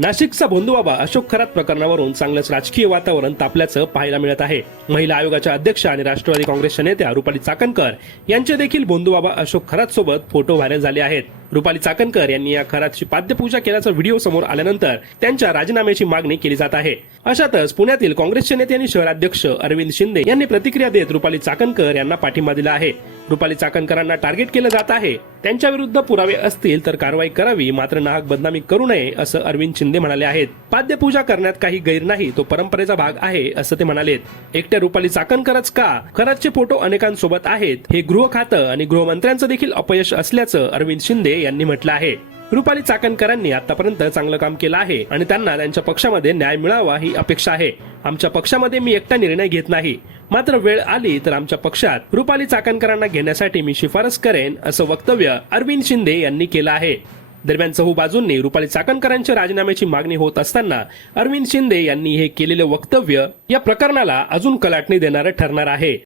नाशिकचा भोंदूबाबा अशोक खरात प्रकरणावरून चांगलंच राजकीय वातावरण तापल्याचं पाहायला मिळत आहे। महिला आयोगाच्या अध्यक्ष आणि राष्ट्रवादी काँग्रेसच्या नेत्या रुपाली चाकणकर यांचे देखील भोंदूबाबा अशोक खरात सोबत फोटो व्हायरल झाले आहेत। रुपाली चाकणकर यांनी या खरातची पाद्यपूजा केल्याचा व्हिडिओ समोर आल्यानंतर त्यांच्या राजीनाम्याची मागणी केली जात आहे। अशातच पुण्यातील काँग्रेसचे नेते आणि शहराध्यक्ष अरविंद शिंदे यांनी प्रतिक्रिया देत रुपाली चाकणकर यांना पाठिंबा दिला आहे। रुपाली चाकणकरांना टार्गेट केलं जात आहे, त्यांच्या विरुद्ध पुरावे असतील तर कारवाई करावी, मात्र नाहक बदनामी करू नये असं अरविंद शिंदे म्हणाले आहेत। पाद्यपूजा करण्यात काही गैर नाही, तो परंपरेचा भाग आहे असं ते म्हणालेत। एकट्या रुपाली चाकणकरच का, खरातचे फोटो अनेकांसोबत आहेत, हे गृह खातं आणि गृहमंत्र्यांचं देखील अपयश असल्याचं अरविंद शिंदे यांनी म्हटलं आहे। रुपाली चाकणकरांनी आतापर्यंत चांगलं काम केलं आहे आणि त्यांना त्यांच्या पक्षामध्ये न्याय मिळावा ही अपेक्षा आहे। आमच्या पक्षामध्ये मी एकटा निर्णय घेत नाही, मात्र वेळ आली तर आमच्या पक्षात रुपाली चाकणकरांना घेण्यासाठी मी शिफारस करेन असं वक्तव्य अरविंद शिंदे यांनी केलं आहे। दरम्यान चहू बाजूंनी रुपाली चाकणकरांच्या राजीनाम्याची मागणी होत असताना अरविंद शिंदे यांनी हे केलेले वक्तव्य या प्रकरणाला अजून कलाटणी देणारं ठरणार आहे।